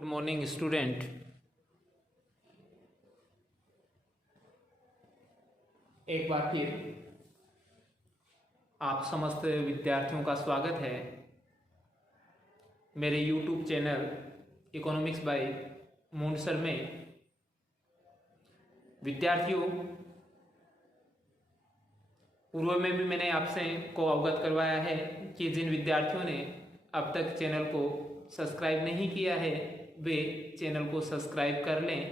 Good morning student. एक बार फिर आप समस्त विद्यार्थियों का स्वागत है मेरे YouTube channel economics by Moon sir में। विद्यार्थियों, पूर्व में भी मैंने आपसे को अवगत करवाया है कि जिन विद्यार्थियों ने अब तक चैनल को सब्सक्राइब नहीं किया है वे चैनल को सब्सक्राइब कर लें।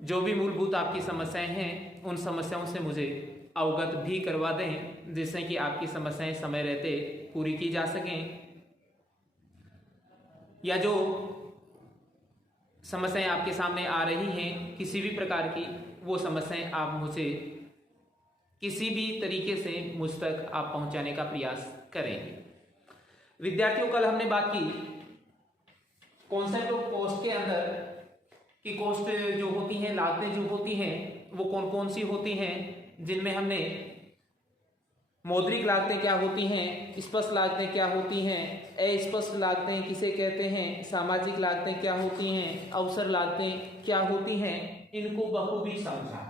जो भी मूलभूत आपकी समस्याएं हैं उन समस्याओं से मुझे अवगत भी करवा दें, जिससे कि आपकी समस्याएं समय रहते पूरी की जा सकें, या जो समस्याएं आपके सामने आ रही हैं किसी भी प्रकार की, वो समस्याएं आप मुझे किसी भी तरीके से मुझ तक आप पहुंचाने का प्रयास करेंगे। विद्यार्थियों, कल हमने बात की कॉन्सेप्ट ऑफ कॉस्ट के अंदर कि कॉस्ट जो होती हैं, लागतें जो होती हैं, वो कौन कौन सी होती हैं, जिनमें हमने मौद्रिक लागतें क्या होती हैं, स्पष्ट लागतें क्या होती हैं, अस्पष्ट लागतें किसे कहते हैं, सामाजिक लागतें क्या होती हैं, अवसर लागतें क्या होती हैं, इनको बखूबी समझा।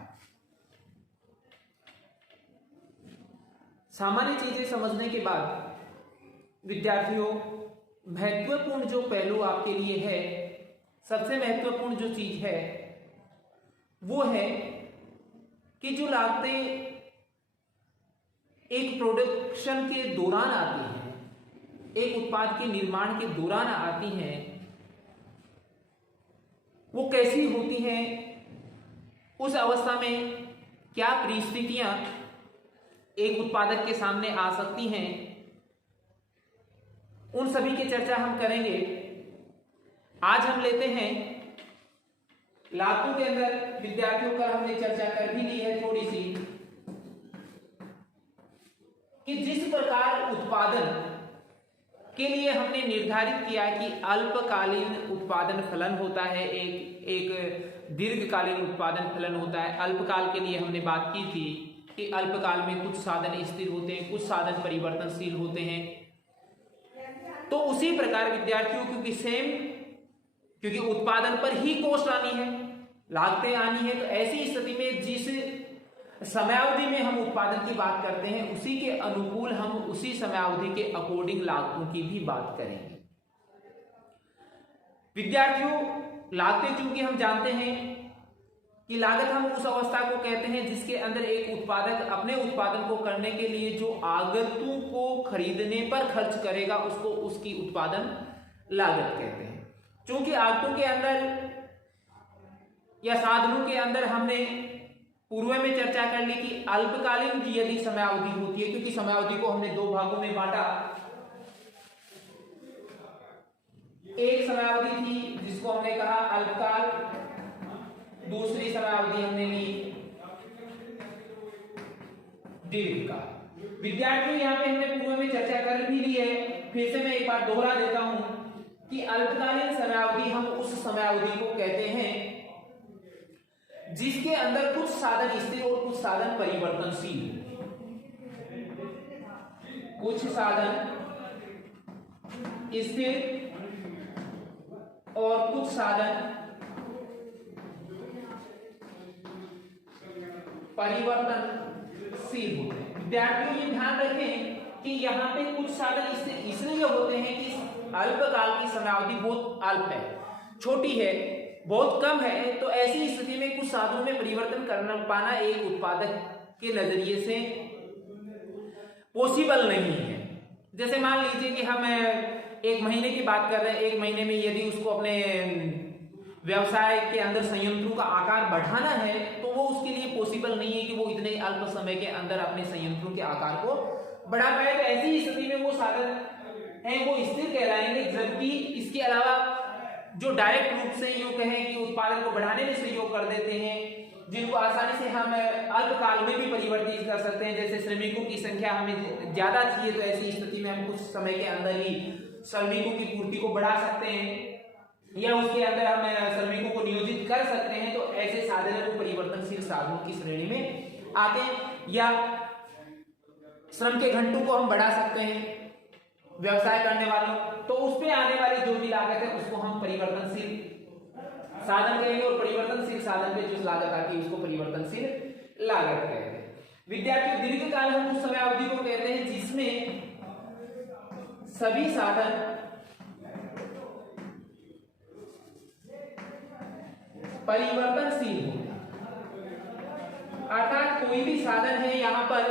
सामान्य चीजें समझने के बाद विद्यार्थियों, महत्वपूर्ण जो पहलू आपके लिए है, सबसे महत्वपूर्ण जो चीज है वो है कि जो लागतें एक प्रोडक्शन के दौरान आती हैं, एक उत्पाद के निर्माण के दौरान आती हैं, वो कैसी होती हैं, उस अवस्था में क्या परिस्थितियां एक उत्पादक के सामने आ सकती हैं, उन सभी की चर्चा हम करेंगे। आज हम लेते हैं लागतों के अंदर। विद्यार्थियों का हमने चर्चा कर भी ली है थोड़ी सी, कि जिस प्रकार उत्पादन के लिए हमने निर्धारित किया कि अल्पकालीन उत्पादन फलन होता है, एक दीर्घकालीन उत्पादन फलन होता है। अल्पकाल के लिए हमने बात की थी कि अल्पकाल में कुछ साधन स्थिर होते हैं, कुछ साधन परिवर्तनशील होते हैं। तो उसी प्रकार विद्यार्थियों, क्योंकि उत्पादन पर ही कॉस्ट आनी है, लागतें आनी है, तो ऐसी स्थिति में जिस समयावधि में हम उत्पादन की बात करते हैं उसी के अनुकूल हम उसी समयावधि के अकॉर्डिंग लागतों की भी बात करेंगे। विद्यार्थियों, लागतें चूंकि हम जानते हैं कि लागत हम उस अवस्था को कहते हैं जिसके अंदर एक उत्पादक अपने उत्पादन को करने के लिए जो आगतों को खरीदने पर खर्च करेगा उसको उसकी उत्पादन लागत कहते हैं। चूंकि आगतों के अंदर या साधनों के अंदर हमने पूर्व में चर्चा कर ली कि अल्पकालीन यदि समयावधि होती है, क्योंकि समयावधि को हमने दो भागों में बांटा। एक समयावधि थी जिसको हमने कहा अल्पकाल, दूसरी समयावधि हमने ली दीर्घकाल। विद्यार्थियों, यहां पे हमने पूर्व में चर्चा कर भी ली है, फिर से मैं एक बार दोहरा देता हूं कि अल्पकालीन समयावधि हम उस समयावधि को कहते हैं जिसके अंदर कुछ साधन स्थिर और कुछ साधन परिवर्तनशील, कुछ साधन स्थिर और कुछ साधन परिवर्तनशील होते हैं। विद्यार्थियों, ये ध्यान रखें कि यहाँ पे कुछ साधन इसलिए होते हैं कि अल्पकाल की समयावधि बहुत अल्प है, छोटी है, बहुत कम है। तो ऐसी स्थिति में कुछ साधनों में परिवर्तन करना पाना एक उत्पादक के नजरिए से पॉसिबल नहीं है। जैसे मान लीजिए कि हम एक महीने की बात कर रहे हैं, एक महीने में यदि उसको अपने व्यवसाय के अंदर संयंत्रों का आकार बढ़ाना है तो वो उसके लिए पॉसिबल नहीं है कि वो इतने अल्प समय के अंदर अपने संयंत्रों के आकार को बढ़ा पाए। तो ऐसी स्थिति में वो साधन हैं वो स्थिर कहलाएंगे। जबकि इसके अलावा जो डायरेक्ट रूप से यूं कहें कि उत्पादन को बढ़ाने में सहयोग कर देते हैं, जिनको आसानी से हम अल्पकाल में भी परिवर्तित कर सकते हैं, जैसे श्रमिकों की संख्या हमें ज्यादा चाहिए तो ऐसी स्थिति में हम कुछ समय के अंदर ही श्रमिकों की पूर्ति को बढ़ा सकते हैं या उसके अंदर हम श्रमिकों को नियोजित कर सकते हैं। तो ऐसे साधन वो परिवर्तनशील साधनों की श्रेणी में आते हैं। या श्रम के घंटों को हम बढ़ा सकते हैं, व्यवसाय करने वालों, तो उस पे आने वाली जो भी लागत है उसको हम परिवर्तनशील साधन कहेंगे, और परिवर्तनशील साधन पे जो लागत आती है उसको परिवर्तनशील लागत कहेंगे। विद्यार्थियों, दीर्घकाल हम उस समय अवधि को कहते हैं जिसमें सभी साधन परिवर्तनशील हो, अर्थात कोई भी साधन है यहाँ पर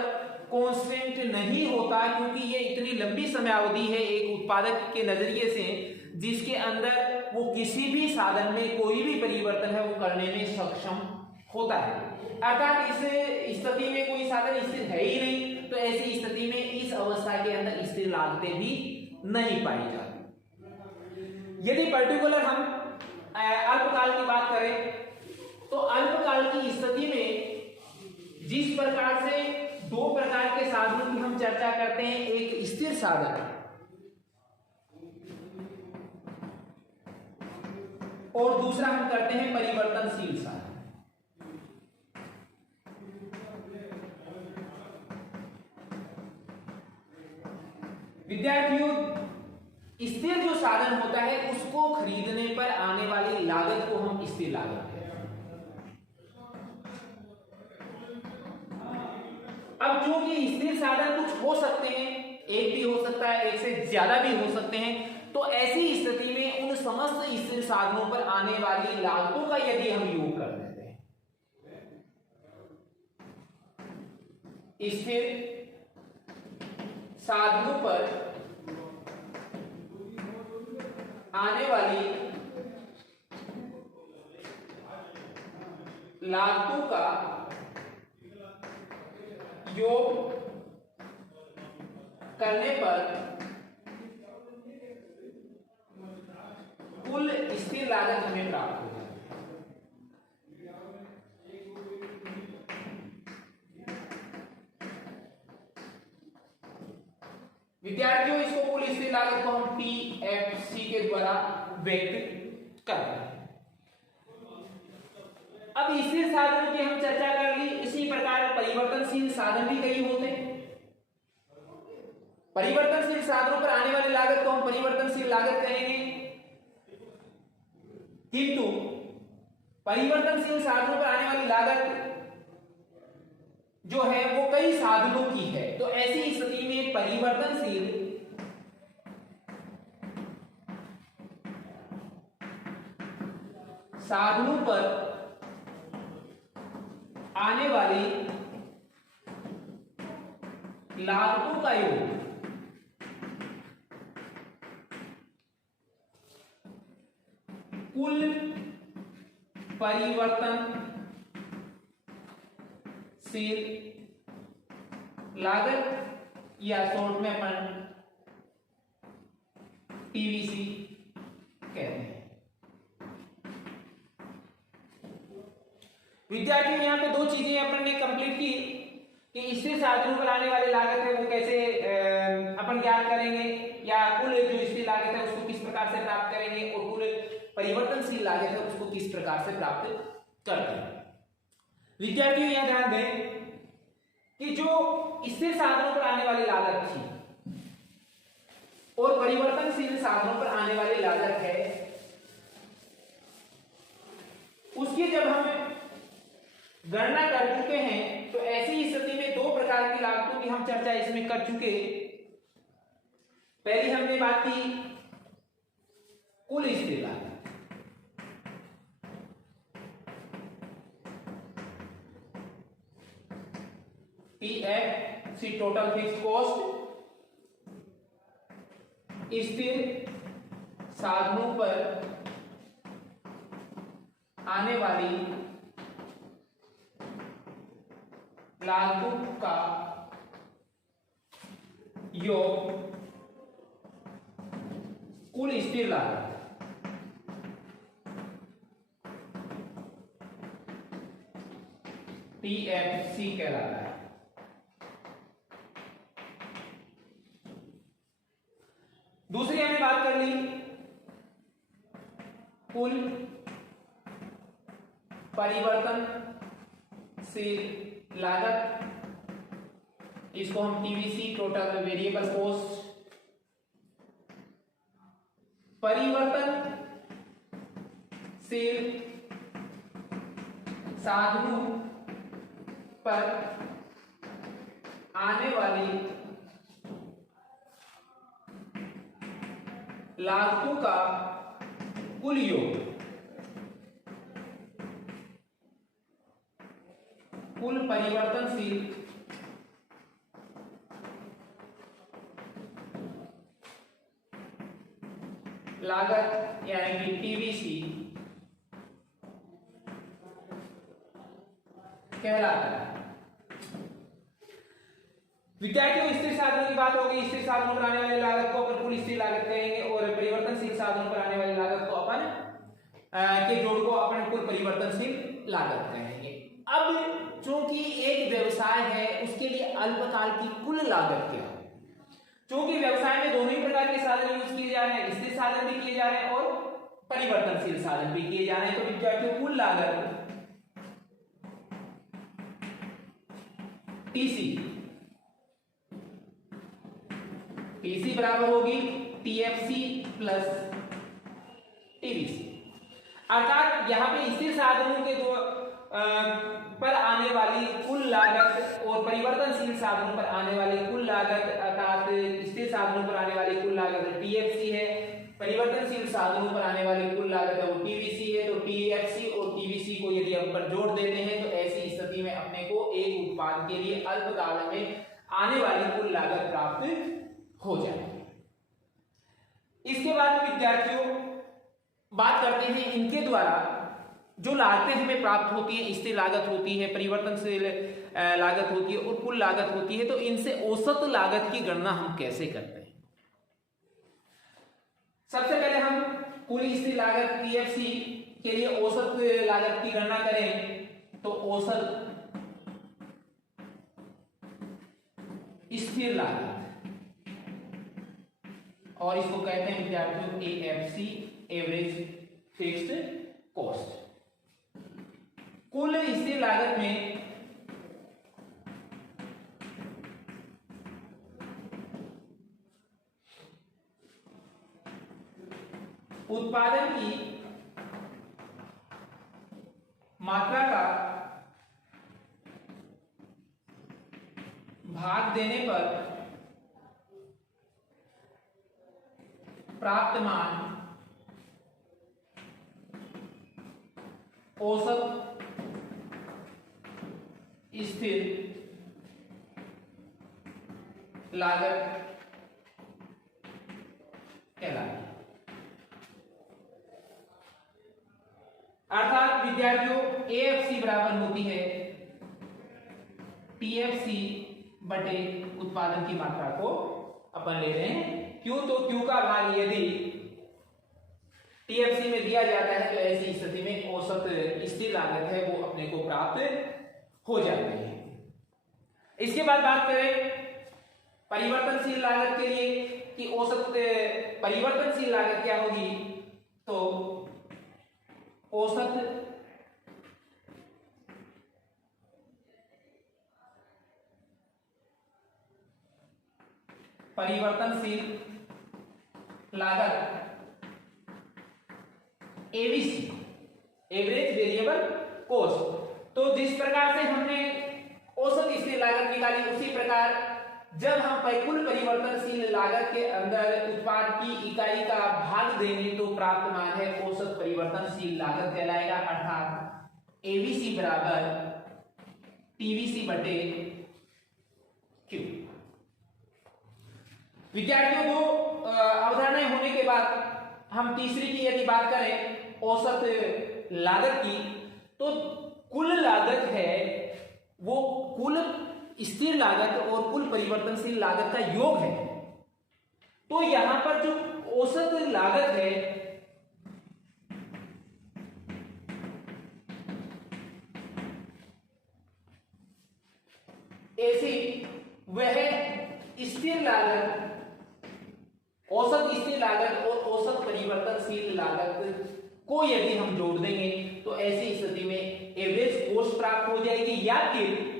कांस्टेंट नहीं होता, क्योंकि ये इतनी लंबी समयावधि है एक उत्पादक के नजरिए से जिसके अंदर वो किसी भी साधन में कोई भी परिवर्तन है वो करने में सक्षम होता है। अर्थात इस स्थिति में कोई साधन स्थिर है ही नहीं, तो ऐसी स्थिति में इस अवस्था के अंदर स्थिर लागतें भी नहीं पाई जाती। यदि पर्टिकुलर हम अल्पकाल की बात करें तो अल्पकाल की स्थिति में जिस प्रकार से दो प्रकार के साधनों की हम चर्चा करते हैं, एक स्थिर साधन और दूसरा हम करते हैं परिवर्तनशील साधन। विद्यार्थियों, स्थिर जो साधन होता है उसको खरीदने पर आने वाली लागत को हम स्थिर लागत कहते हैं। अब जो कि स्थिर साधन कुछ हो सकते हैं, एक भी हो सकता है, एक से ज्यादा भी हो सकते हैं, तो ऐसी स्थिति में उन समस्त स्थिर साधनों पर आने वाली लागतों का यदि हम योग कर देते हैं, स्थिर साधनों पर आने वाली लागतों का योग करने पर कुल स्थिर लागत हमें प्राप्त हो जाती है। विद्यार्थियों, इसको कुल स्थिर लागत को हम PFC के द्वारा व्यक्त करते हैं। अब स्थिर साधनों की हम चर्चा कर ली, इसी प्रकार परिवर्तनशील साधन भी कई होते हैं। परिवर्तनशील साधनों पर आने वाली लागत को हम परिवर्तनशील लागत कहेंगे, किंतु परिवर्तनशील साधनों पर आने वाली लागत जो है वो कई साधनों की है, तो ऐसी स्थिति में परिवर्तनशील साधनों पर आने वाली लागतों का योग कुल परिवर्तनशील लागत या शॉर्ट में अपन PVC कहते हैं। विद्यार्थियों, यहां पे दो चीजें अपन ने कंप्लीट की कि स्थिर साधनों पर आने वाली लागत है वो कैसे अपन ज्ञात करेंगे, या कुल जो स्थिर लागत है उसको किस प्रकार से प्राप्त करेंगे, और कुल परिवर्तनशील लागत है उसको किस प्रकार से प्राप्त करते हैं। विद्यार्थियों, यह ध्यान दें कि जो स्थिर साधनों पर आने वाली लागत थी और परिवर्तनशील साधनों पर आने वाली लागत है, उसकी जब हम गणना कर चुके हैं, तो ऐसी स्थिति में दो प्रकार की लागतों की हम चर्चा इसमें कर चुके। पहली हमने बात की कुल स्थिर लागत, PFC टोटल फिक्स कॉस्ट, स्थिर साधनों पर आने वाली लागतों का योग कुल स्थिर लागत, PFC कहलाता है। दूसरी हमने बात कर ली कुल परिवर्तनशील लागत, इसको हम TVC टोटल वेरिएबल कॉस्ट साधनों पर आने वाली लागतों का कुल योग, कुल परिवर्तनशील लागत यानी कि टीवीसी कहलाता है। विद्यार्थियों, स्थिर साधनों की बात होगी। स्थिर साधनों पर आने वाली लागत को अपन कुल स्थिर लागत कहेंगे और परिवर्तनशील साधनों पर आने वाली लागत को अपन के जोड़ को अपन कुल परिवर्तनशील लागत कहेंगे। अब चूंकि एक व्यवसाय है उसके लिए अल्पकाल की कुल लागत क्या है? चूंकि व्यवसाय में दोनों ही प्रकार के साधन यूज किए जा रहे हैं, स्थिर साधन भी किए जा रहे हैं और परिवर्तनशील साधन भी किए जा रहे हैं, तो विद्यार्थियों कुल लागत टीसी बराबर होगी टीएफसी प्लस टीवीसी। अर्थात यहां पे स्थिर साधनों के दो पर आने वाली कुल लागत और परिवर्तनशील साधनों पर आने वाली कुल लागत, अर्थात स्थिर साधनों पर आने वाली कुल लागत टीएफसी है, परिवर्तनशील साधनों पर आने वाली कुल लागत है वो टीवीसी है। तो टीएफसी और टीवीसी को यदि हम पर जोड़ देते हैं तो ऐसी स्थिति में अपने को एक उत्पाद के लिए अल्पकाल में आने वाली कुल लागत प्राप्त हो जाएगी। इसके बाद विद्यार्थियों बात करते हैं इनके द्वारा जो लागतें हमें प्राप्त होती है, स्थिर लागत होती है, परिवर्तनशील लागत होती है और कुल लागत होती है, तो इनसे औसत लागत की गणना हम कैसे करते हैं? सबसे पहले हम कुल स्थिर लागत टीएफसी के लिए औसत लागत की गणना करें तो औसत स्थिर लागत, और इसको कहते हैं विद्यार्थियों एएफसी, एवरेज फिक्स्ड कॉस्ट। कुल स्थिर लागत में उत्पादन की मात्रा का भाग देने पर प्राप्त मान औसत स्थिर लागत कहलाती है। अर्थात विद्यार्थियों एएफसी बराबर होती है टीएफसी बटे उत्पादन की मात्रा को अपन ले रहे हैं। क्यों? तो क्यू का भाग यदि टीएफसी में दिया जाता है तो ऐसी स्थिति में औसत स्थिर लागत है वो अपने को प्राप्त हो जाती है। इसके बाद बात करें परिवर्तनशील लागत के लिए कि औसत परिवर्तनशील लागत क्या होगी, तो औसत परिवर्तनशील लागत एबीसी, एवरेज वेरिएबल कॉस्ट। तो जिस प्रकार से हमने औसत स्थिर लागत निकाली उसी प्रकार जब हम कुल परिवर्तनशील लागत के अंदर उत्पाद की इकाई का भाग देंगे तो प्राप्त मान है औसत परिवर्तनशील लागत कहलाएगा। अर्थात एबीसी बराबर टीवीसी बटे क्यू। विद्यार्थियों को अवधारणाएं होने के बाद हम तीसरी की यदि बात करें औसत लागत की, तो कुल लागत है वो कुल स्थिर लागत और कुल परिवर्तनशील लागत का योग है। तो यहां पर जो औसत लागत है ऐसी वह स्थिर लागत, औसत स्थिर लागत और औसत परिवर्तनशील लागत को यदि हम जोड़ देंगे तो ऐसी स्थिति में एवरेज कॉस्ट प्राप्त हो जाएगी, या फिर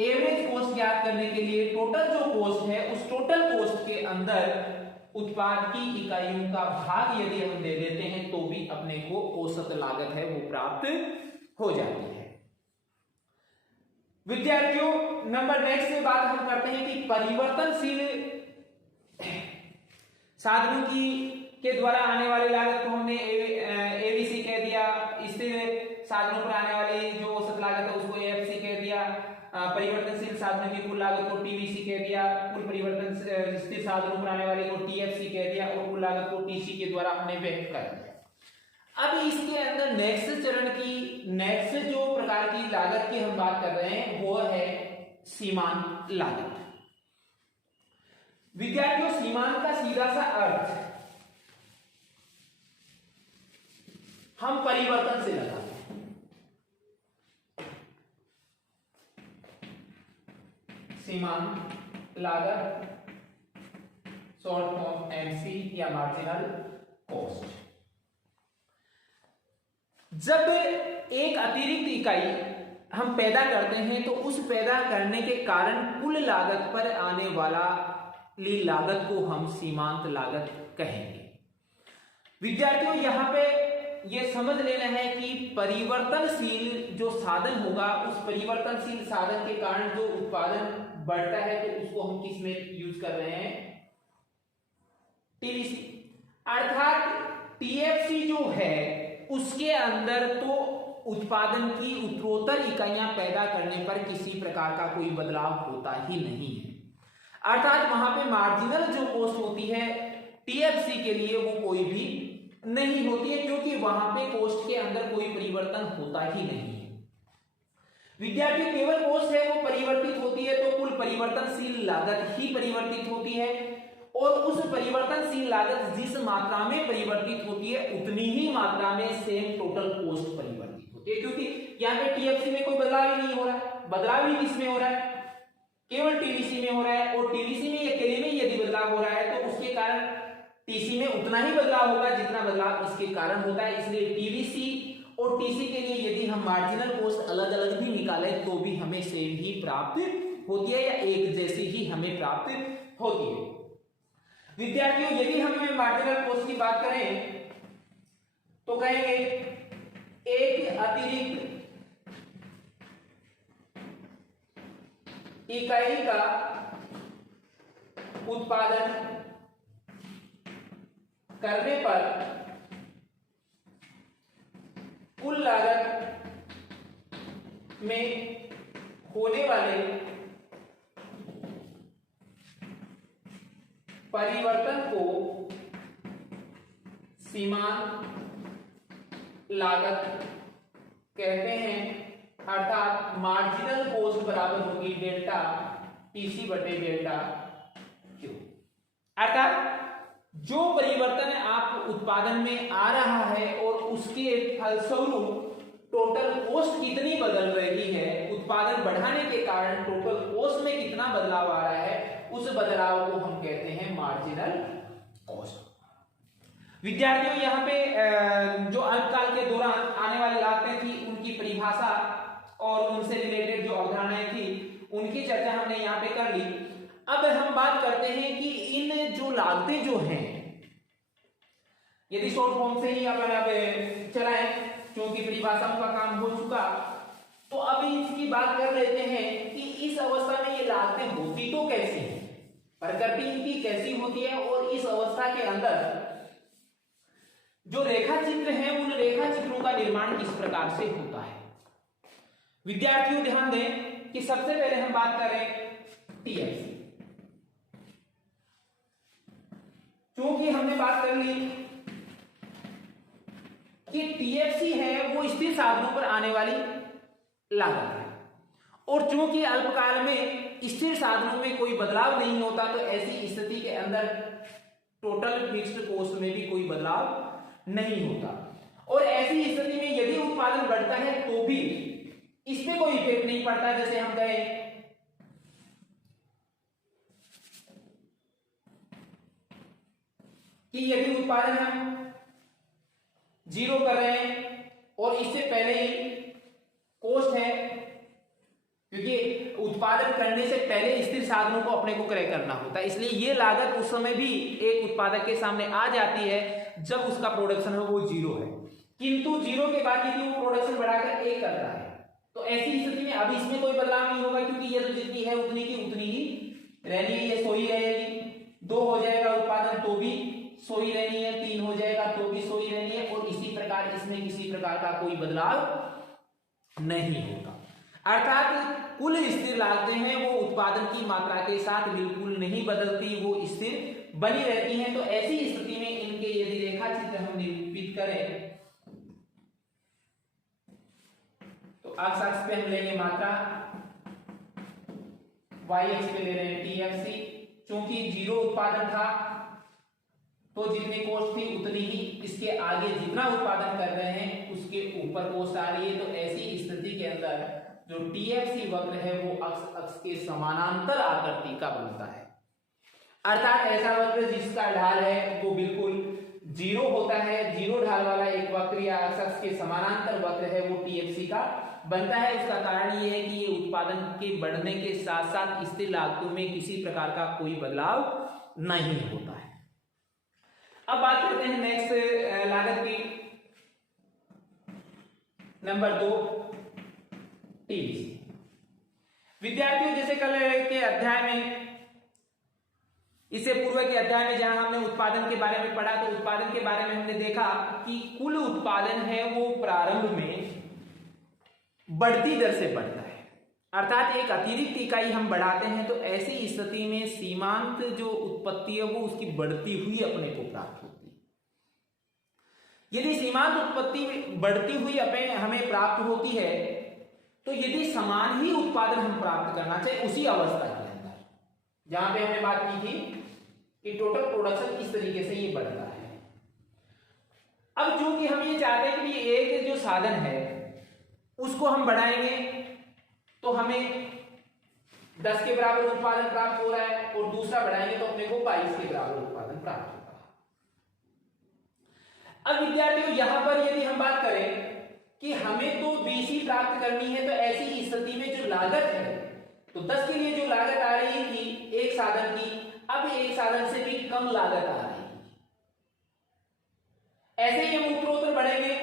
एवरेज कॉस्ट ज्ञात करने के लिए टोटल जो कॉस्ट है उस टोटल कॉस्ट के अंदर उत्पाद की इकाइयों का भाग यदि हम दे देते हैं तो भी अपने को औसत लागत है वो प्राप्त हो जाती है। विद्यार्थियों, नंबर नेक्स्ट में बात हम करते हैं कि परिवर्तनशील साधनों की के द्वारा आने वाली लागत को हमने एबीसी कह दिया, स्थिर साधनों पर आने वाली जो औसत लागत है उसको एएफसी कह दिया, परिवर्तनशील साधनों की कुल लागत को टीवीसी कह दिया, कुल परिवर्तन स्थिर साधनों पर आने वाली को टीएफसी कह दिया और कुल लागत को टीसी के द्वारा हमने व्यक्त कर दिया। अब इसके अंदर नेक्स्ट चरण की नेक्स्ट जो प्रकार की लागत की हम बात कर रहे हैं वो है सीमांत लागत। विद्यार्थियों, सीमांत का सीधा सा अर्थ हम परिवर्तन से लगाते हैं। सीमांत लागत शॉर्ट फॉर्म एमसी या मार्जिनल कॉस्ट। जब एक अतिरिक्त इकाई हम पैदा करते हैं तो उस पैदा करने के कारण कुल लागत पर आने वाला लागत को हम सीमांत लागत कहेंगे। विद्यार्थियों, यहां पे यह समझ लेना है कि परिवर्तनशील जो साधन होगा उस परिवर्तनशील साधन के कारण जो उत्पादन बढ़ता है तो उसको हम किस में यूज कर रहे हैं? टीवीसी। अर्थात टीएफसी जो है उसके अंदर तो उत्पादन की उत्तरोत्तर इकाइयां पैदा करने पर किसी प्रकार का कोई बदलाव होता ही नहीं है। अर्थात वहां पे मार्जिनल जो कॉस्ट होती है टीएफसी के लिए वो कोई भी नहीं होती है, क्योंकि वहां पे कॉस्ट के अंदर कोई परिवर्तन होता ही नहीं है। विद्यार्थी, केवल कॉस्ट है वो परिवर्तित होती है तो कुल परिवर्तनशील लागत ही परिवर्तित होती है, और उस परिवर्तनशील लागत जिस मात्रा में परिवर्तित होती है उतनी ही मात्रा में सेम टोटल कॉस्ट परिवर्तित होती है, क्योंकि यहाँ पे टीएफसी में कोई बदलाव ही नहीं हो रहा है। बदलाव ही किसमें हो रहा है? केवल टीवीसी में हो रहा है, और टीवीसी में अकेले में यदि बदलाव हो रहा है तो उसके कारण टीसी में उतना ही बदलाव होगा जितना बदलाव इसके कारण होता है। इसलिए टीवीसी और टीसी के लिए यदि हम मार्जिनल कॉस्ट अलग अलग भी निकालें तो भी हमें सेम ही प्राप्त होती है या एक जैसी ही हमें प्राप्त होती है। विद्यार्थियों, यदि हम मार्जिनल कॉस्ट की बात करें तो कहेंगे एक अतिरिक्त इकाई का उत्पादन करने पर कुल लागत में होने वाले परिवर्तन को सीमांत लागत कहते हैं। अर्थात मार्जिनल कॉस्ट बराबर होगी डेल्टा टीसी बटे डेल्टा क्यू। अर्थात जो परिवर्तन आप उत्पादन में आ रहा है और उसके फलस्वरूप टोटल कॉस्ट कितनी बदल रही है, उत्पादन बढ़ाने के कारण टोटल कॉस्ट में कितना बदलाव आ रहा है, उस बदलाव को हम कहते हैं मार्जिनल कॉस्ट। विद्यार्थियों, यहाँ पे जो अल्पकाल के दौरान आने वाली लागतें थी उनकी परिभाषा और उनसे रिलेटेड जो अवधारणाएं थी उनकी चर्चा हमने यहाँ पे कर ली। अब हम बात करते हैं कि इन जो लागतें जो हैं, यदि शॉर्ट फॉर्म से ही अपन अब चलाएं क्योंकि परिभाषाओं का काम हो चुका, तो अब इसकी बात कर लेते हैं कि इस अवस्था में ये लागतें होती तो कैसी हैं, प्रकृति इनकी कैसी होती है, और इस अवस्था के अंदर जो रेखा चित्र है उन रेखा चित्रों का निर्माण किस प्रकार से होता है। विद्यार्थियों, ध्यान दें कि सबसे पहले हम बात करें टीएफसी। क्योंकि हमने बात कर ली कि टीएफसी है वो स्थिर साधनों पर आने वाली लागत है, और चूंकि अल्पकाल में स्थिर साधनों में कोई बदलाव नहीं होता तो ऐसी स्थिति के अंदर टोटल फिक्स्ड कॉस्ट में भी कोई बदलाव नहीं होता, और ऐसी स्थिति में यदि उत्पादन बढ़ता है तो भी इसमें कोई इफेक्ट नहीं पड़ता। जैसे हम कहें कि यदि उत्पादन हम 0 कर रहे हैं और इससे पहले ही कॉस्ट है क्योंकि उत्पादन करने से पहले स्थिर साधनों को अपने को क्रय करना होता है, इसलिए ये लागत उस समय भी एक उत्पादक के सामने आ जाती है जब उसका प्रोडक्शन है वो 0 है। किंतु 0 के बाद यदि वो प्रोडक्शन बढ़ाकर 1 करता है तो ऐसी स्थिति में अब इसमें कोई बदलाव नहीं होगा, क्योंकि ये तो जितनी है उतनी की उतनी ही रहनी है, ये 100 ही रहेगी। 2 हो जाएगा उत्पादन तो भी 100 ही रहनी है, 3 हो जाएगा तो भी 100 ही रहनी है, और इसी प्रकार इसमें किसी प्रकार का कोई बदलाव नहीं होगा। अर्थात कुल स्थिर लागतें हैं वो उत्पादन की मात्रा के साथ बिल्कुल नहीं बदलती, वो स्थिर बनी रहती हैं। तो ऐसी स्थिति में इनके यदि रेखा चित्र हम निरूपित करें तो एक्स अक्ष पे हम लेंगे मात्रा, वाई अक्ष पे ले रहे हैं टीएफसी। चूंकि 0 उत्पादन था तो जितनी कोस्ट थी उतनी ही इसके आगे जितना उत्पादन कर रहे हैं उसके ऊपर कोस्ट आ रही है। तो ऐसी स्थिति के अंदर जो टीएफसी वक्र है वो अक्ष के समानांतर आकृति का बनता है। अर्थात ऐसा वक्र जिसका ढाल है वो बिल्कुल 0 होता है, 0 ढाल वाला एक वक्र या अक्ष के समानांतर वक्र है वो टीएफसी का बनता है। उसका कारण ये है कि ये उत्पादन के बढ़ने के साथ साथ स्थिर लागतों में किसी प्रकार का कोई बदलाव नहीं होता है। अब बात करते हैं नेक्स्ट लागत की, नंबर 2 टीवीसी। विद्यार्थियों जैसे कल के अध्याय में, इससे पूर्व के अध्याय में जहां हमने उत्पादन के बारे में पढ़ा तो उत्पादन के बारे में हमने देखा कि कुल उत्पादन है वो प्रारंभ में बढ़ती दर से बढ़ता है। अर्थात एक अतिरिक्त इकाई हम बढ़ाते हैं तो ऐसी स्थिति में सीमांत जो उत्पत्ति है वो उसकी बढ़ती हुई अपने को प्राप्त होती है। यदि सीमांत उत्पत्ति बढ़ती हुई हमें प्राप्त होती है तो यदि समान ही उत्पादन हम प्राप्त करना चाहे उसी अवस्था के अंदर, जहां पे हमने बात की थी कि टोटल प्रोडक्शन इस तरीके से ये बढ़ता है। अब चूंकि हम ये चाहते हैं कि एक जो साधन है उसको हम बढ़ाएंगे तो हमें 10 के बराबर उत्पादन प्राप्त हो रहा है और दूसरा बढ़ाएंगे तो अपने को 22 के बराबर उत्पादन प्राप्त होगा। अब विद्यार्थियों यहां पर यदि हम बात करें कि हमें तो 20 ही प्राप्त करनी है तो ऐसी स्थिति में जो लागत है तो 10 के लिए जो लागत आ रही थी एक साधन की, अब एक साधन से भी कम लागत आ रही है। ऐसे ही हम उत्तरोत्तर बढ़ेंगे,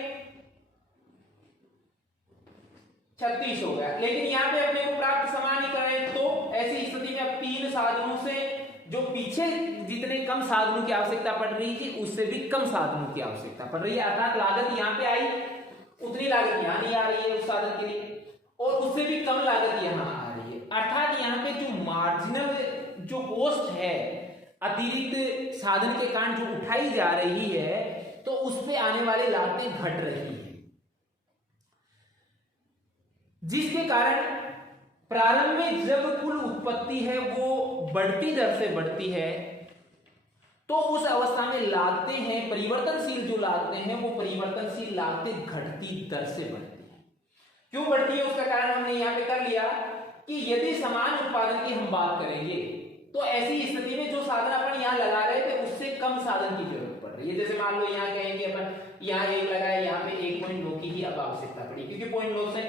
36 हो गया, लेकिन यहां पे अपने को प्राप्त समान ही करें तो ऐसी स्थिति में अब 3 साधनों से जो पीछे जितने कम साधनों की आवश्यकता पड़ रही थी उससे भी कम साधनों की आवश्यकता पड़ रही है। अर्थात लागत यहां पे आई उतनी लागत यहां नहीं आ रही है उस साधन के लिए, और उससे भी कम लागत यहां आ रही है। अर्थात यहां पे जो मार्जिनल जो कॉस्ट है अतिरिक्त साधन के कारण जो उठाई जा रही है तो उस पे आने वाली लागतें घट रही है, जिसके कारण प्रारंभ में जब कुल उत्पत्ति है वो बढ़ती दर से बढ़ती है तो उस अवस्था में लागतें हैं परिवर्तनशील जो लागतें हैं वो परिवर्तनशील लागतें घटती दर से बढ़ती है। क्यों बढ़ती है उसका कारण हमने यहां पे कर लिया कि यदि समान उत्पादन की हम बात करेंगे तो ऐसी स्थिति में जो साधन अपन यहां लगा रहे थे उससे कम साधन की जरूरत पड़ रही है। जैसे मान लो यहां कहेंगे अपन यहां 1 लगाए, यहां पे 1.2 की ही अब आवश्यकता पड़ी क्योंकि 0.2 से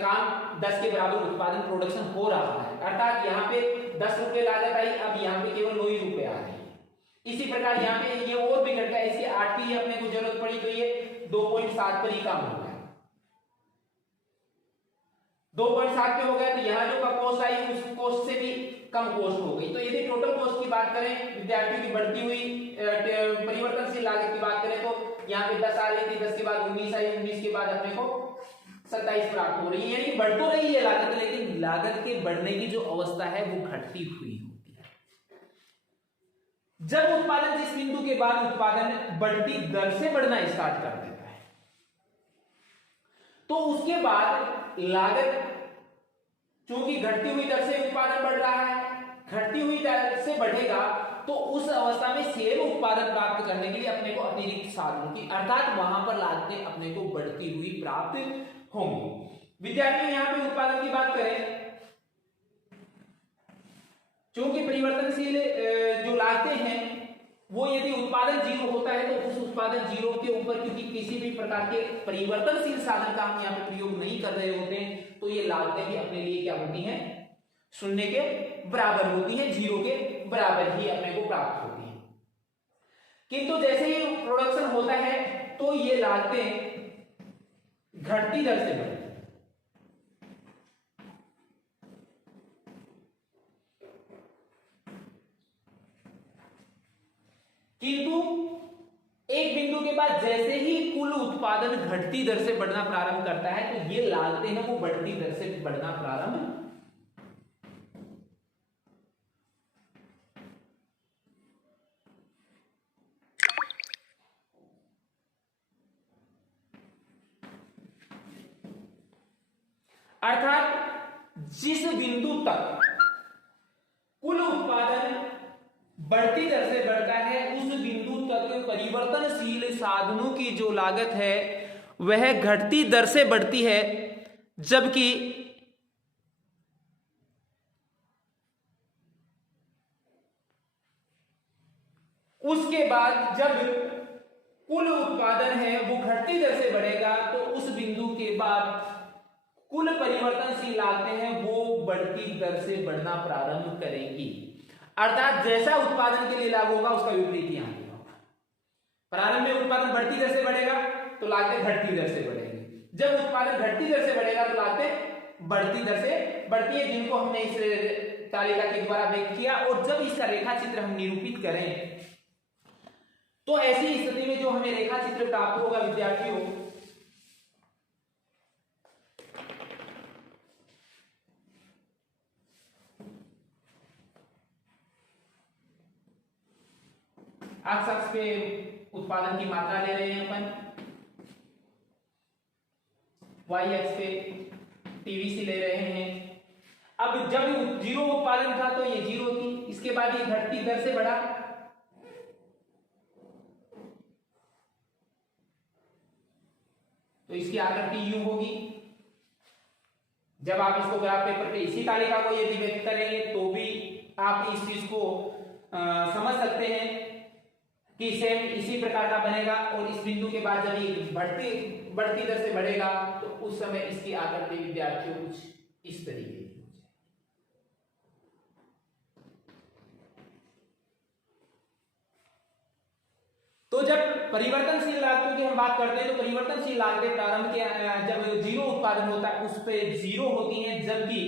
काम 10 के बराबर उत्पादन प्रोडक्शन हो रहा है। अर्थात यहाँ पे 10 रुपए लागत आई, अब यहाँ पे केवल 9 ही रुपए आ रही है। इसी प्रकार यहाँ पे ये और भी घट गया, इसके 8 की अपने को जरूरत पड़ी तो ये 2.7 पर ही काम हो गया। 2.7 पे हो गया तो यहाँ जो का कॉस्ट आई उस कॉस्ट से भी कम कॉस्ट हो गई। तो यदि टोटल कॉस्ट की बात करें विद्यार्थियों की बढ़ती हुई परिवर्तनशील लागत की बात करें तो यहाँ पे 10 आ रही थी, 10 के बाद 19 आई, 19 के बाद अपने को 27 प्राप्त हो रही है, यानी बढ़ तो रही है लागत, लेकिन लागत के बढ़ने की जो अवस्था है वो घटती हुई होती है। जब उत्पादन जिस बिंदु के बाद उत्पादन बढ़ती दर से बढ़ना स्टार्ट कर देता है तो उसके बाद लागत चूंकि घटती हुई दर से उत्पादन बढ़ रहा है, घटती हुई दर से बढ़ेगा तो उस अवस्था में सेम उत्पादन प्राप्त करने के लिए अपने को अतिरिक्त साधनों की अर्थात वहां पर लागतें अपने को बढ़ती हुई प्राप्त होंगी। विद्यार्थियों यहां पे उत्पादन की बात करें, चूंकि परिवर्तनशील जो लागतें हैं वो यदि उत्पादन जीरो होता है तो उस उत्पादन जीरो के ऊपर, क्योंकि किसी भी प्रकार के परिवर्तनशील साधन का हम यहाँ पे प्रयोग नहीं कर रहे होते हैं, तो ये लालतें भी अपने लिए क्या होती हैं, शून्य के बराबर होती हैं, जीरो के बराबर ही अपने को प्राप्त होती हैं। किंतु जैसे ही प्रोडक्शन होता है तो ये लालतें घटती दर से बढ़ती है। किंतु एक बिंदु के बाद जैसे ही कुल उत्पादन घटती दर से बढ़ना प्रारंभ करता है तो ये लालते हैं वो बढ़ती दर से बढ़ना प्रारंभ, अर्थात जिस बिंदु तक कुल उत्पादन बढ़ती दर से बढ़ता है उस बिंदु तक परिवर्तनशील साधनों की जो लागत है वह घटती दर से बढ़ती है, जबकि उसके बाद जब कुल उत्पादन है वो घटती दर से बढ़ेगा तो उस बिंदु के बाद कुल परिवर्तनशील लागतें हैं वो बढ़ती दर से बढ़ना प्रारंभ करेंगी। अर्थात जैसा उत्पादन के लिए लागू होगा उसका विपरीत यहां होगा। प्रारंभ में उत्पादन बढ़ती दर से बढ़ेगा तो लागतें घटती दर से बढ़ेगी, जब उत्पादन घटती दर से बढ़ेगा तो लागतें बढ़ती दर से बढ़ती है, जिनको हमने इस तालिका के द्वारा व्यक्त किया। और जब इसका रेखा चित्र हम निरूपित करें तो ऐसी स्थिति में जो हमें रेखा चित्र प्राप्त होगा विद्यार्थियों, एक्स अक्ष पे उत्पादन की मात्रा ले रहे हैं अपन, वाई अक्ष पे टीवीसी ले रहे हैं। अब जब जीरो उत्पादन था तो ये जीरो थी, इसके बाद ये घटती दर से बढ़ा, तो इसकी आकृति यूं होगी। जब आप इसको ग्राफ पेपर पे इसी तालिका को यदि व्यक्त करेंगे तो भी आप इस चीज को समझ सकते हैं कि सेम इसी प्रकार का बनेगा। और इस बिंदु के बाद जब ये बढ़ती दर से बढ़ेगा तो उस समय इसकी आकृति विद्यार्थियों कुछ इस तरीके की। तो जब परिवर्तनशील लागतों की हम बात करते हैं तो परिवर्तनशील लागतें प्रारंभ के जब जीरो उत्पादन होता है उस पे जीरो होती हैं, जबकि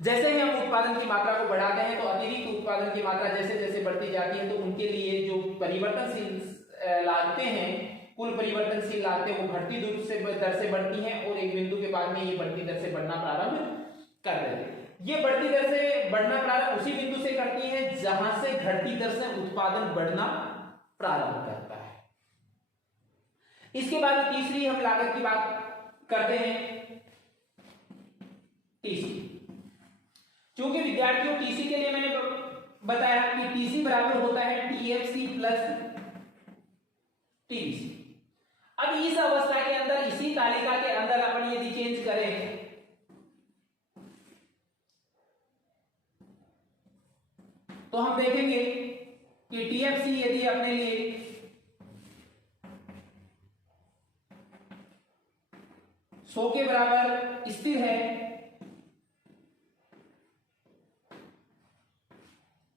जैसे ही हम उत्पादन की मात्रा को बढ़ाते हैं तो अतिरिक्त उत्पादन की मात्रा जैसे जैसे बढ़ती जाती है तो उनके लिए जो परिवर्तनशील लागतें हैं, कुल परिवर्तनशील लागतें वो घटती दर से बढ़ती हैं और एक बिंदु के बाद में ये बढ़ती दर से बढ़ना प्रारंभ कर रहे हैं। ये बढ़ती दर से बढ़ना प्रारंभ उसी बिंदु से करती है जहां से घटती दर से उत्पादन बढ़ना प्रारंभ करता है। इसके बाद तीसरी हम लागत की बात करते हैं, टीसी। क्योंकि विद्यार्थियों टीसी के लिए मैंने बताया कि टीसी बराबर होता है टीएफसी प्लस टीवीसी। अब इस अवस्था के अंदर इसी तालिका के अंदर अपन यदि चेंज करें तो हम देखेंगे कि टीएफसी यदि अपने लिए सौ के बराबर स्थिर है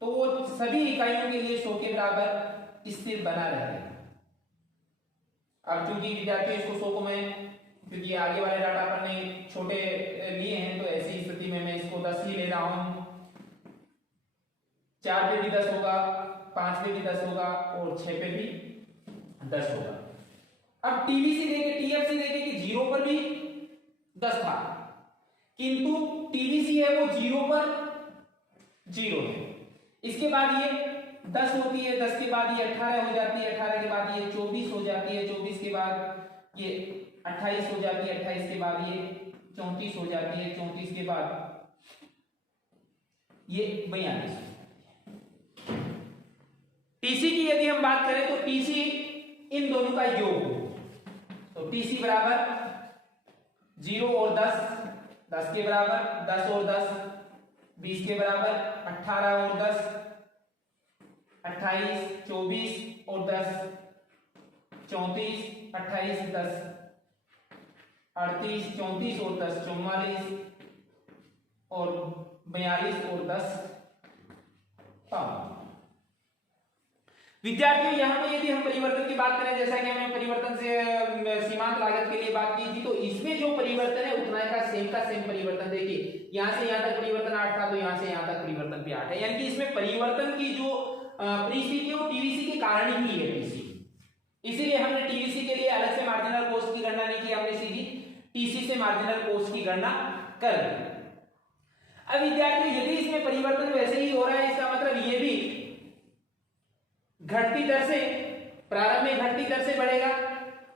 तो वो सभी इकाइयों के लिए 100 के बराबर स्थिर बना रहेगा। अब चूंकि विद्यार्थी इसको 100 को मैं, क्योंकि आगे वाले डाटा अपन ने छोटे लिए हैं तो ऐसी स्थिति में मैं इसको 10 ही ले रहा हूं। 4 पे भी 10 होगा, 5 पे भी 10 होगा और 6 पे भी 10 होगा। अब टीवीसी देखें, टीएफसी देखें कि 0 पर भी 10 था, किंतु टीवीसी है वो 0 पर 0 है। इसके बाद ये 10 होती है, 10 के बाद ये 18 हो जाती है, 18 के बाद ये 24 हो जाती है, 24 के बाद ये 28 हो जाती है, 28 के बाद ये 34 हो जाती है, 34 के बाद ये 42। टीसी की यदि हम बात करें तो टीसी इन दोनों का योग हो, तो टीसी बराबर 0 और 10, 10 के बराबर, 10 और 10 20 के बराबर, 18 और 10 28, 24 और 10, 34, 28, 10, 38, 34 और 10, 44 और 42 और 10, 5। विद्यार्थियों यहाँ पे यदि हम परिवर्तन की बात करें, जैसा कि हमने परिवर्तन से सीमांत लागत के लिए बात की थी, तो इसमें जो परिवर्तन है उतना का सेम परिवर्तन। देखिए यहाँ से यहाँ तक परिवर्तन 8 था, तो यहाँ से यहाँ तक परिवर्तन भी 8 है, यानी कि इसमें परिवर्तन की जो परिस्थिति है वो टीवीसी के कारण ही है टीसी। इसीलिए हमने टीवीसी के लिए अलग से मार्जिनल कॉस्ट की गणना नहीं की, हमने सीधी टीसी से मार्जिनल कॉस्ट की गणना कर ली। अब विद्यार्थियों यदि इसमें परिवर्तन वैसे ही हो रहा है, इसका मतलब ये भी घटती दर से, प्रारंभ में घटती दर से बढ़ेगा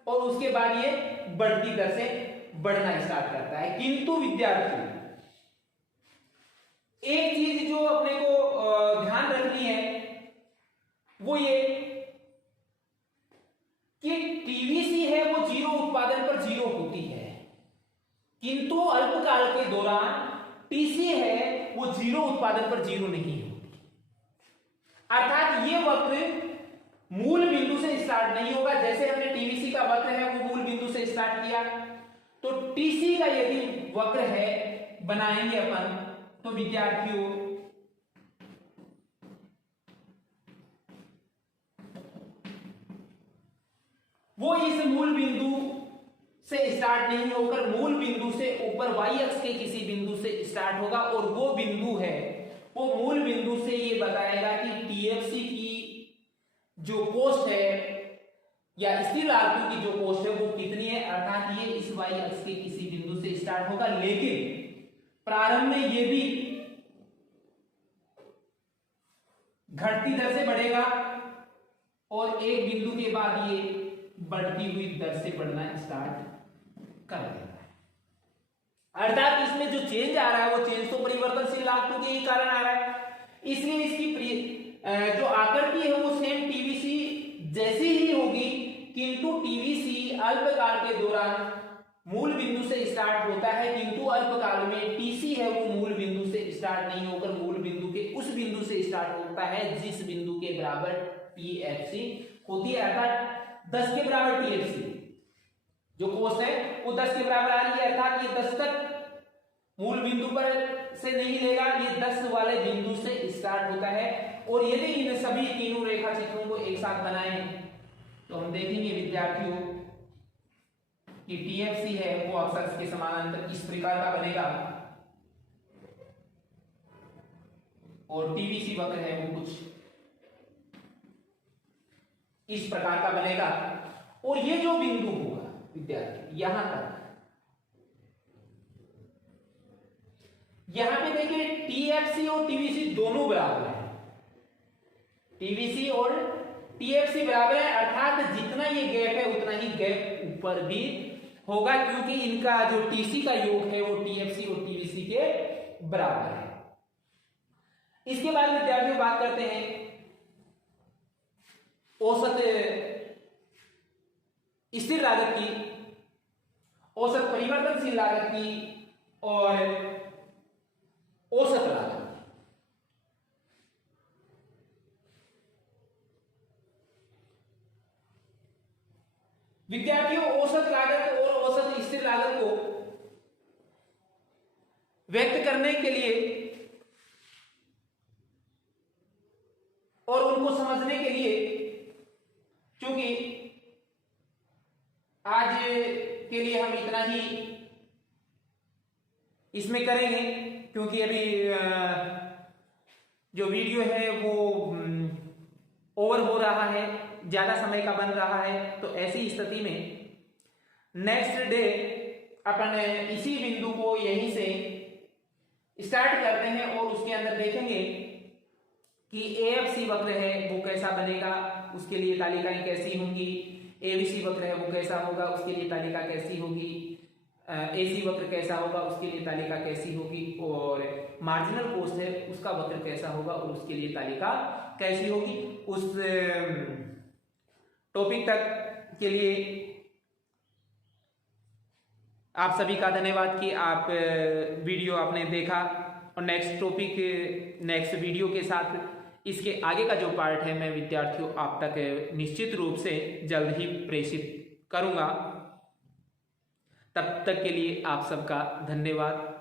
और उसके बाद ये बढ़ती दर से बढ़ना स्टार्ट करता है। किंतु विद्यार्थियों एक चीज जो अपने को ध्यान रखनी है वो ये कि टीवीसी है वो जीरो उत्पादन पर जीरो होती है, किंतु अल्पकाल के दौरान टीसी है वो जीरो उत्पादन पर जीरो नहीं होती। अर्थात ये वक्र मूल बिंदु से स्टार्ट नहीं होगा। जैसे हमने टीवीसी का वक्र है वो मूल बिंदु से स्टार्ट किया, तो टीसी का यदि वक्र है बनाएंगे अपन, तो विद्यार्थियों वो इस मूल बिंदु से स्टार्ट नहीं होकर मूल बिंदु से ऊपर वाई अक्ष के किसी बिंदु से स्टार्ट होगा, और वो बिंदु है वो मूल बिंदु से ये बताएगा कि टीएफसी की जो कॉस्ट है या स्थिर लागतों की जो कॉस्ट है वो कितनी है। अर्थात ये इस वाई अक्ष के किसी बिंदु से स्टार्ट होगा, लेकिन प्रारंभ में ये भी घटती दर से बढ़ेगा और एक बिंदु के बाद ये बढ़ती हुई दर से बढ़ना स्टार्ट कर देता है। अर्थात इसमें जो चेंज आ रहा है वो चेंज तो परिवर्तनशील लागतों के ही कारण आ रहा है, इसलिए इसकी जो आकृति है वो सेम टीवीसी जैसी ही होगी, किंतु टीवीसी अल्पकाल के दौरान मूल बिंदु से स्टार्ट होता है, किंतु अल्पकाल में टीसी है वो मूल बिंदु से स्टार्ट नहीं होकर मूल बिंदु के उस बिंदु से स्टार्ट होता है जिस बिंदु के बराबर टीएफसी होती है। अर्थात 10 के बराबर टीएफसी जो कॉस्ट है वो 10 के बराबर आ रही है, अर्थात ये 10 तक मूल बिंदु पर से नहीं लेगा, ये 10 वाले बिंदु से स्टार्ट होता है। और यदि इन सभी तीनों रेखा चित्रों को एक साथ बनाएं तो हम देखेंगे विद्यार्थियों कि टीएफसी है वो अक्ष के समानांतर इस प्रकार का बनेगा और टीवीसी वक्र है वो कुछ इस प्रकार का बनेगा। और ये जो बिंदु होगा विद्यार्थी यहां तक, यहां पे देखिए टीएफसी और टीवीसी दोनों बराबर है, टीवीसी और टीएफसी बराबर है, अर्थात जितना ये गैप है उतना ही गैप ऊपर भी होगा, क्योंकि इनका जो टीसी का योग है वो टीएफसी और टीवीसी के बराबर है। इसके बाद विद्यार्थियों बात करते हैं औसत स्थिर लागत की, औसत परिवर्तनशील लागत की और औसत लागत। विद्यार्थियों औसत लागत और औसत स्थिर लागत को व्यक्त करने के लिए और उनको समझने के लिए, क्योंकि आज के लिए हम इतना ही इसमें करेंगे, क्योंकि अभी जो वीडियो है वो ओवर हो रहा है, ज्यादा समय का बन रहा है, तो ऐसी स्थिति में नेक्स्ट डे अपन इसी बिंदु को यहीं से स्टार्ट करते हैं और उसके अंदर देखेंगे कि एएफसी वक्र है वो कैसा बनेगा, उसके लिए तालिकाएं कैसी होंगी, एबीसी वक्र है वो कैसा होगा, उसके लिए तालिका कैसी होगी, एसी वक्र कैसा होगा, उसके लिए तालिका कैसी होगी, और मार्जिनल कॉस्ट है उसका वक्र कैसा होगा और उसके लिए तालिका कैसी होगी। उस टॉपिक तक के लिए आप सभी का धन्यवाद कि आप वीडियो आपने देखा, और नेक्स्ट टॉपिक नेक्स्ट वीडियो के साथ इसके आगे का जो पार्ट है मैं विद्यार्थियों आप तक निश्चित रूप से जल्द ही प्रेषित करूंगा। तब तक के लिए आप सबका धन्यवाद।